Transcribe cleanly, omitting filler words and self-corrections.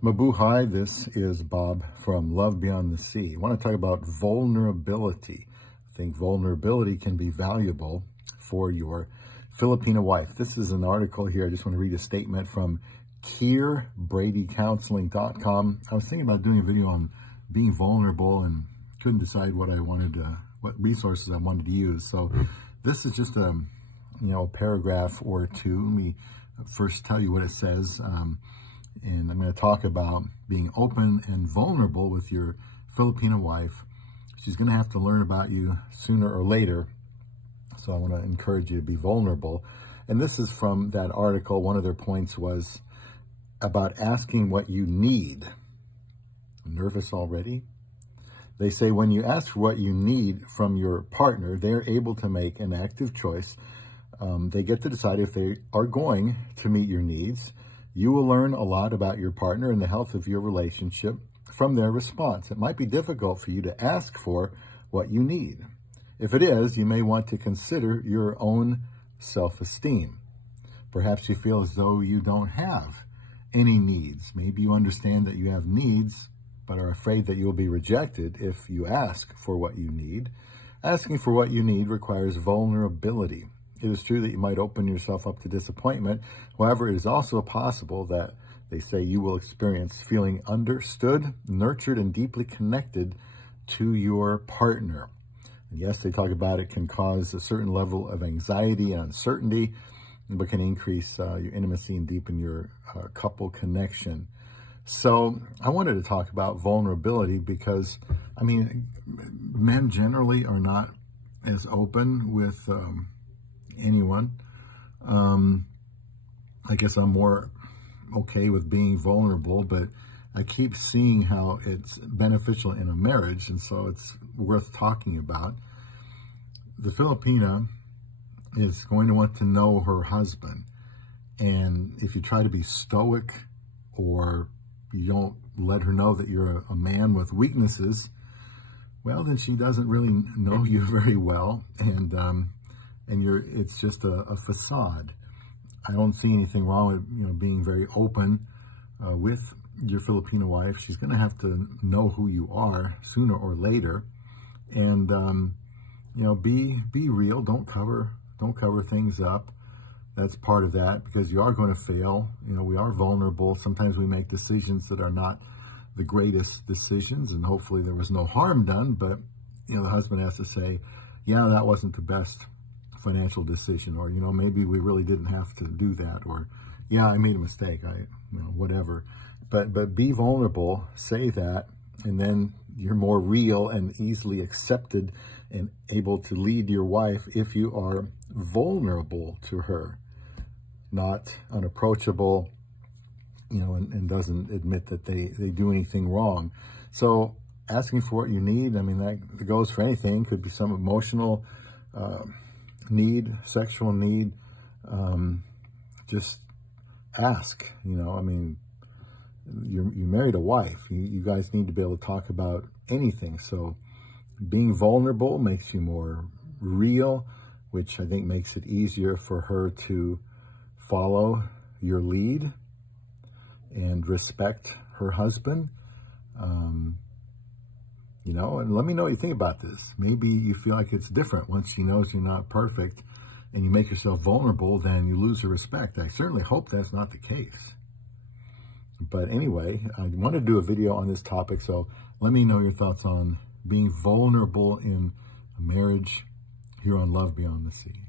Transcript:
Mabuhay, this is Bob from Love Beyond the Sea. I want to talk about vulnerability. I think vulnerability can be valuable for your Filipina wife. This is an article here. I just want to read a statement from KierBradyCounseling.com. I was thinking about doing a video on being vulnerable and couldn't decide what resources I wanted to use. So this is just a paragraph or two. Let me first tell you what it says. And I'm going to talk about being open and vulnerable with your Filipina wife. She's going to have to learn about you sooner or later. So I want to encourage you to be vulnerable. And this is from that article. One of their points was about asking what you need. Nervous already? They say when you ask for what you need from your partner, they're able to make an active choice. They get to decide if they are going to meet your needs. You will learn a lot about your partner and the health of your relationship from their response. It might be difficult for you to ask for what you need. If it is, you may want to consider your own self-esteem. Perhaps you feel as though you don't have any needs. Maybe you understand that you have needs, but are afraid that you'll be rejected if you ask for what you need. Asking for what you need requires vulnerability. It is true that you might open yourself up to disappointment. However, it is also possible that they say you will experience feeling understood, nurtured, and deeply connected to your partner. And yes, they talk about it can cause a certain level of anxiety and uncertainty, but can increase your intimacy and deepen your couple connection. So I wanted to talk about vulnerability because, men generally are not as open with anyone. I guess I'm more okay with being vulnerable, but I keep seeing how it's beneficial in a marriage, and so it's worth talking about. The Filipina is going to want to know her husband, and if you try to be stoic or you don't let her know that you're a man with weaknesses, well, then she doesn't really know you very well, and it's just a facade. I don't see anything wrong with being very open with your Filipina wife. She's going to have to know who you are sooner or later, and be real. Don't cover things up. That's part of that, because you are going to fail. We are vulnerable. Sometimes we make decisions that are not the greatest decisions, and hopefully there was no harm done. But the husband has to say, yeah, that wasn't the best financial decision, or maybe we really didn't have to do that, or yeah, I made a mistake, whatever. But be vulnerable, say that, and then you're more real and easily accepted and able to lead your wife if you are vulnerable to her, not unapproachable, and doesn't admit that they do anything wrong. So asking for what you need, that goes for anything. Could be some emotional need, sexual need. Just ask. You married a wife. You guys need to be able to talk about anything. So being vulnerable makes you more real, which I think makes it easier for her to follow your lead and respect her husband. And let me know what you think about this. Maybe you feel like it's different once she knows you're not perfect and you make yourself vulnerable, then you lose her respect. I certainly hope that's not the case. But anyway, I want to do a video on this topic, so let me know your thoughts on being vulnerable in a marriage here on Love Beyond the Sea.